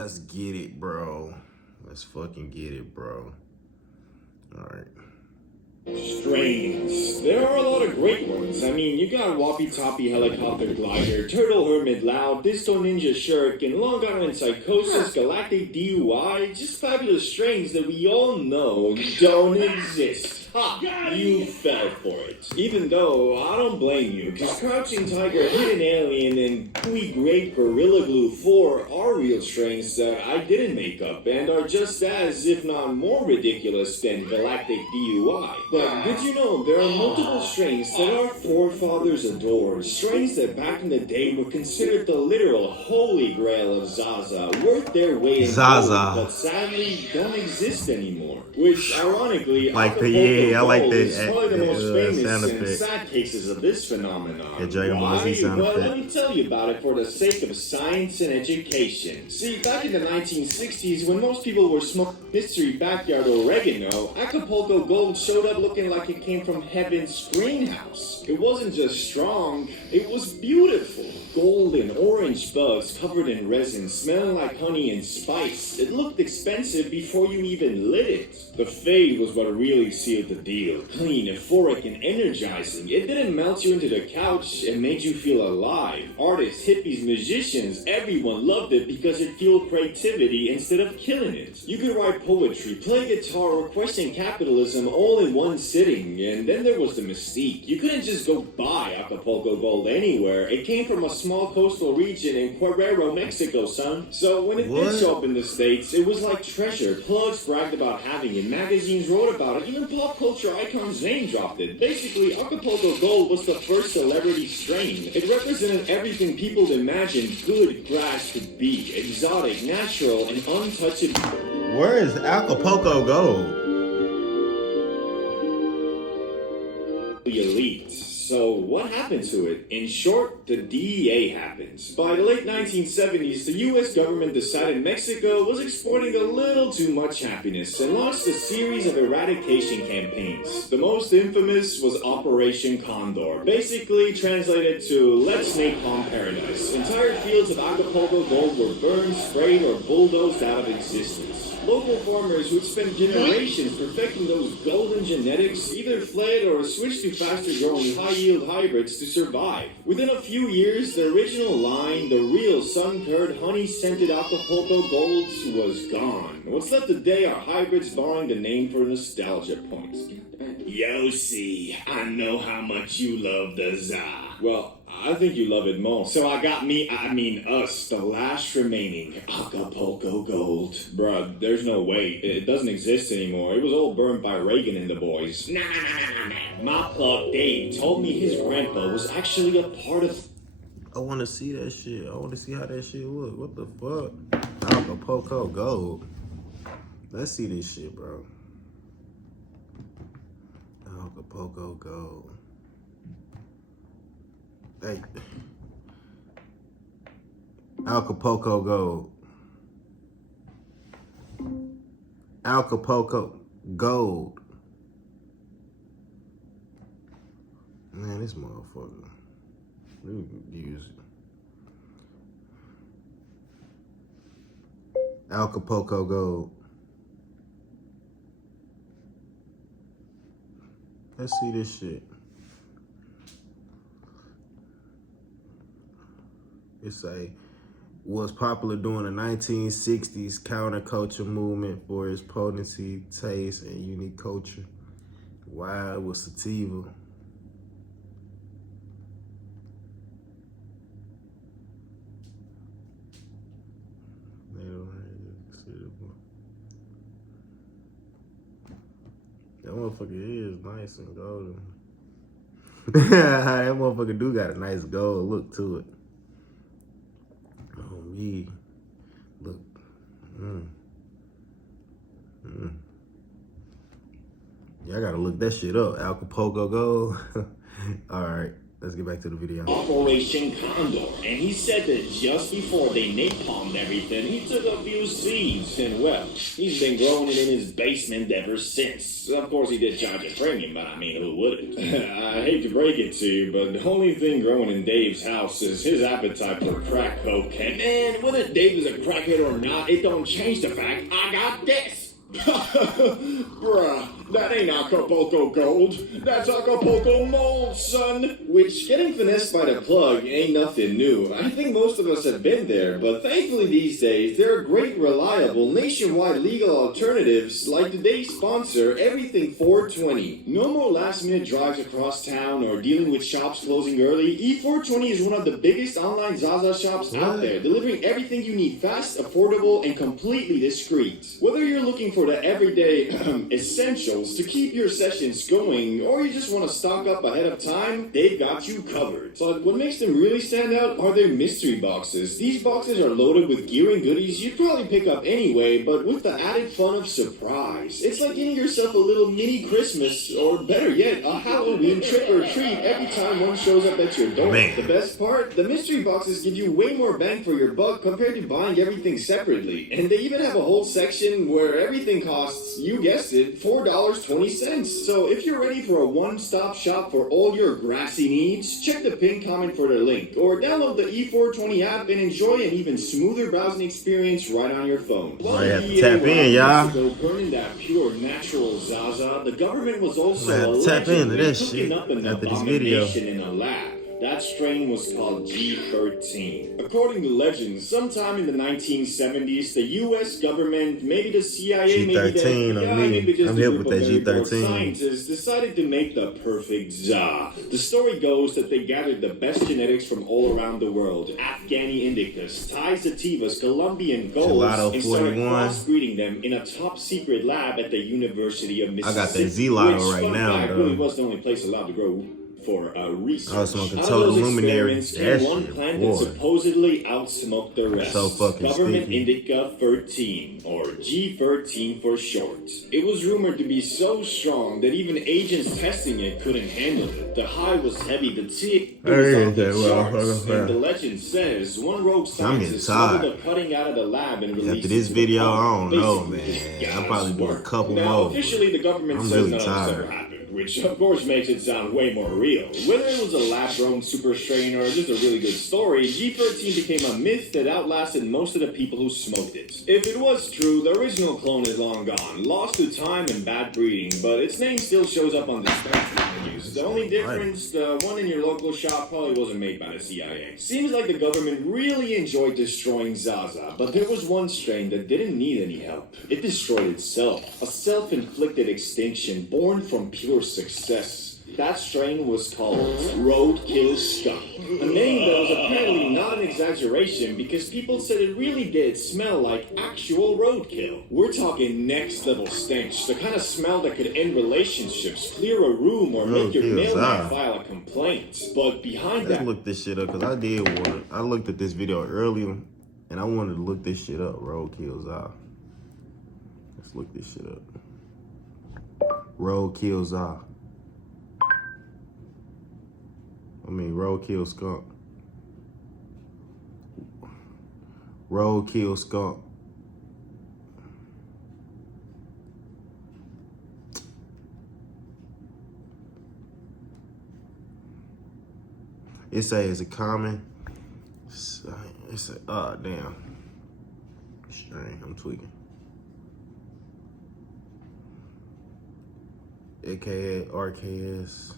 Let's get it, bro. Let's fucking get it, bro. All right. Strains. There are a lot of great ones. I mean, you got Whoppy Toppy Helicopter Glider, Turtle Hermit Loud, Disco Ninja Shuriken, Long Island Psychosis, Galactic DUI, just fabulous strains that we all know don't exist. Ha! You fell for it. Even though I don't blame you, because Crouching Tiger, Hidden Alien, and Gooey Grape Gorilla Glue 4 are real strains that I didn't make up and are just as, if not more ridiculous than Galactic DUI. But did you know there are multiple strains that our forefathers adored? Strains that back in the day were considered the literal holy grail of Zaza, worth their weight in gold, but sadly don't exist anymore. Which, ironically, like Acapulco I like Gold that is probably the most famous sound and effect. sad cases of this phenomenon. Why? Well, let me tell you about it for the sake of science and education. See, back in the 1960s, when most people were smoking mystery backyard oregano, Acapulco Gold showed up looking like it came from heaven's greenhouse. It wasn't just strong, it was beautiful. Golden orange bugs covered in resin, smelling like honey and spice. It looked expensive before you even lit it. The fade was what really sealed the deal. Clean, euphoric, and energizing. It didn't melt you into the couch, it made you feel alive. Artists, hippies, musicians, everyone loved it because it fueled creativity instead of killing it. You could write poetry, play guitar, or question capitalism all in one sitting. And then there was the mystique. You couldn't just go buy Acapulco Gold anywhere. It came from a small coastal region in Guerrero, Mexico, son. So when it did show up in the States, it was like treasure. Plugs bragged about having it, magazines wrote about it, even pop culture icons name dropped it. Basically, Acapulco Gold was the first celebrity strain. It represented everything people imagined good grass could be. Exotic, natural, and untouchable. Where is Acapulco Gold? Elite. So what happened to it? In short, the DEA happens. By the late 1970s, the US government decided Mexico was exporting a little too much happiness and launched a series of eradication campaigns. The most infamous was Operation Condor, basically translated to Let's Napalm Paradise. Entire fields of Acapulco Gold were burned, sprayed, or bulldozed out of existence. Local farmers who'd spent generations perfecting those golden genetics either fled or switched to faster-growing high-yield hybrids to survive. Within a few years, the original line, the real sun-cured, honey-scented Acapulco Golds, was gone. What's left today are hybrids borrowing the name for nostalgia points. Yossi, I know how much you love the za. Well, I think you love it more. So I mean us, the last remaining Acapulco Gold. Bruh, there's no way. It doesn't exist anymore. It was all burned by Reagan and the boys. Nah. My plug Dave told me his grandpa was actually a part of... I want to see that shit. I want to see how that shit look. What the fuck? Acapulco Gold. Let's see this shit, bro. Acapulco Gold. Hey. Acapulco Gold. Acapulco Gold. Man, this motherfucker. We can use it. Acapulco Gold. Let's see this shit. It's was popular during the 1960s counterculture movement for its potency, taste, and unique culture. Wild with sativa. That motherfucker is nice and golden. That motherfucker do got a nice gold look to it. Oh, me. Look. Yeah, I gotta look that shit up. Acapulco Gold. All right. Let's get back to the video. Operation Condor, and he said that just before they napalmed everything, he took a few seeds, and well, he's been growing it in his basement ever since. Of course, he did charge a premium, but I mean, who wouldn't? I hate to break it to you, but the only thing growing in Dave's house is his appetite for crack cocaine. And whether Dave is a crackhead or not, it don't change the fact I got this. Bruh, that ain't Acapulco gold. That's Acapulco mold, son. Which, getting finessed by the plug ain't nothing new. I think most of us have been there, but thankfully these days, there are great, reliable, nationwide legal alternatives like today's sponsor, Everything 420. No more last-minute drives across town or dealing with shops closing early. E420 is one of the biggest online Zaza shops out there, delivering everything you need fast, affordable, and completely discreet. Whether you're looking for the everyday essentials to keep your sessions going, or you just want to stock up ahead of time, they've got you covered. But what makes them really stand out are their mystery boxes. These boxes are loaded with gear and goodies you'd probably pick up anyway, but with the added fun of surprise. It's like getting yourself a little mini Christmas, or better yet, a Halloween trick or treat every time one shows up at your door. Man. The best part? The mystery boxes give you way more bang for your buck compared to buying everything separately. And they even have a whole section where everything costs, you guessed it, $4.20. So if you're ready for a one-stop shop for all your grassy needs, check the pinned comment for the link, or download the E420 app and enjoy an even smoother browsing experience right on your phone. Might have to tap in, y'all. Burning that pure natural Zaza, the government was also Might have to tap into allegedly that cooking shit up an after this video. abomination in a lab. That strain was called G13. According to legends, sometime in the 1970s, the U.S. government, maybe the CIA, maybe the G13 on FBI, me. maybe just I'm a hip group with of that very bored G13. scientists decided to make the perfect za. The story goes that they gathered the best genetics from all around the world: Afghani indicas, Thai sativas, Colombian golds, Gelato and started 41. crossbreeding them in a top secret lab at the University of I Mississippi. got that Z-Lotto which, right fun now, fact, though. really was the only place allowed to grow for research. I was smoking Out of Total those Luminary. experiments, That one shit, plant boy. that supposedly outsmoked the rest. So fucking Government sticky. Indica 13, or G13 for short. It was rumored to be so strong that even agents testing it couldn't handle it. The high was heavy, the tick was heard off the that, well, charts. well. And the legend says one rogue I'm getting scientist started tired. the cutting out of the lab and released After this it to the video, public. I don't know, Basically, just man. got I'll probably us do a work. couple Now, more. officially, the government I'm says really none of this tired. ever happened, which of course makes it sound way more real. Whether it was a lab-grown super strain or just a really good story, G13 became a myth that outlasted most of the people who smoked it. If it was true, the original clone is long gone, lost to time and bad breeding, but its name still shows up on dispensary menus. The only difference, the one in your local shop probably wasn't made by the CIA. Seems like the government really enjoyed destroying Zaza, but there was one strain that didn't need any help. It destroyed itself. A self-inflicted extinction born from pure success. That strain was called Roadkill Skunk. A name that was apparently not an exaggeration because people said it really did smell like actual roadkill. We're talking next level stench, the kind of smell that could end relationships, clear a room, or make your Roadkill, mailman ah. file a complaint. But behind Let's that look this shit up, because I looked at this video earlier, and I wanted to look this shit up. Roadkill's out. Let's look this shit up. Roadkill's out. Roadkill skunk. Roadkill skunk. It says a common. It's a, oh damn. Strain. I'm tweaking. AKA RKS.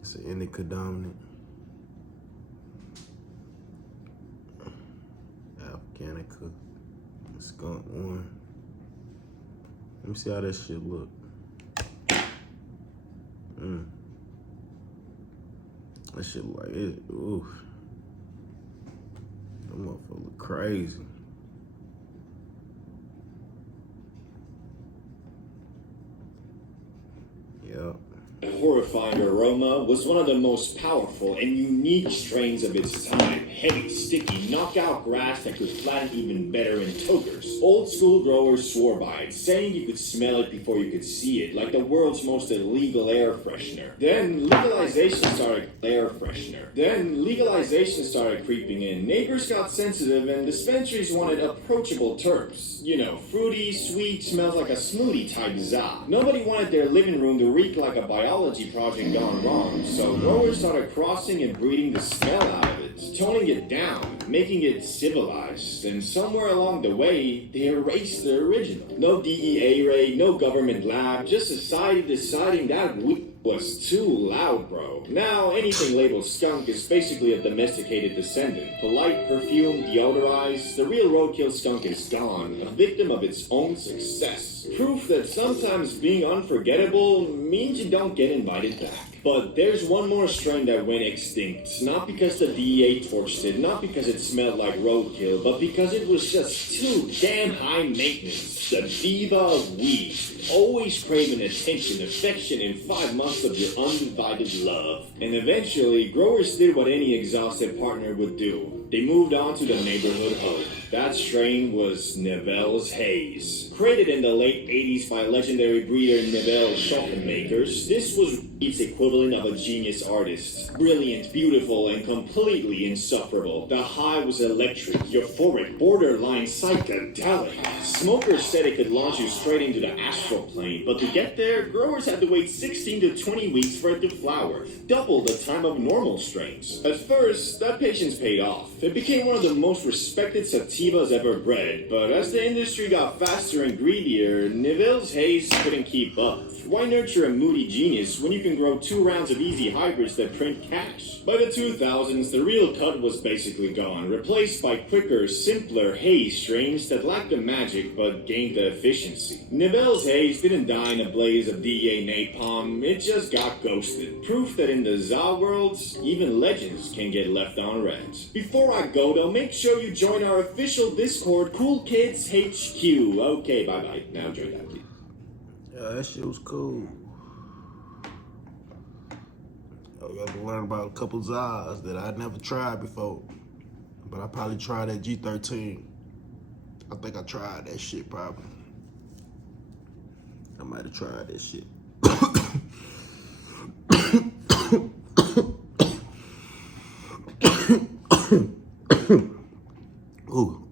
It's an indica dominant. Afghanica. Skunk one. Let me see how that shit look. That shit look like it. Oof. That motherfucker look crazy. Yep. horrifying refined aroma, was one of the most powerful and unique strains of its time. Heavy, sticky, knockout grass that could flatten even better in tokers. Old school growers swore by it, saying you could smell it before you could see it, like the world's most illegal air freshener. Then legalization started creeping in. Neighbors got sensitive and dispensaries wanted approachable terps. You know, fruity, sweet, smells like a smoothie type za. Nobody wanted their living room to reek like a biology project gone wrong, so growers started crossing and breeding the smell out of it, toning it down, making it civilized, and somewhere along the way, they erased the original. No DEA raid, no government lab, just society deciding that weed was too loud, bro. Now, anything labeled skunk is basically a domesticated descendant. Polite, perfumed, deodorized, the real roadkill skunk is gone, a victim of its own success. Proof that sometimes being unforgettable means you don't get invited back. But there's one more strain that went extinct. Not because the DEA torched it, not because it smelled like roadkill, but because it was just too damn high maintenance. The diva of weed. Always craving attention, affection, and 5 months of your undivided love. And eventually, growers did what any exhausted partner would do. They moved on to the neighborhood hoe. That strain was Neville's Haze. Created in the late 80s by legendary breeder Neville Schottenmakers, this was its equivalent of a genius artist. Brilliant, beautiful, and completely insufferable. The high was electric, euphoric, borderline psychedelic. Smokers said it could launch you straight into the astral plane, but to get there, growers had to wait 16 to 20 weeks for it to flower, double the time of normal strains. At first, that patience paid off. It became one of the most respected sativas ever bred, but as the industry got faster and greedier, Neville's Haze couldn't keep up. Why nurture a moody genius when you can grow 2 rounds of easy hybrids that print cash? By the 2000s, the real cut was basically gone, replaced by quicker, simpler haze strains that lacked the magic but gained the efficiency. Neville's Haze didn't die in a blaze of DEA napalm, it just got ghosted. Proof that in the za worlds, even legends can get left on red. Before I go though, make sure you join our official Discord, Cool Kids HQ. Okay, bye-bye. Now enjoy that, please. Yeah, that shit was cool. I got to learn about a couple Zas that I'd never tried before. But I probably tried that G13. I think I tried that shit probably. I might have tried that shit. Ooh.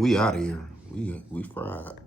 We out of here. We fried.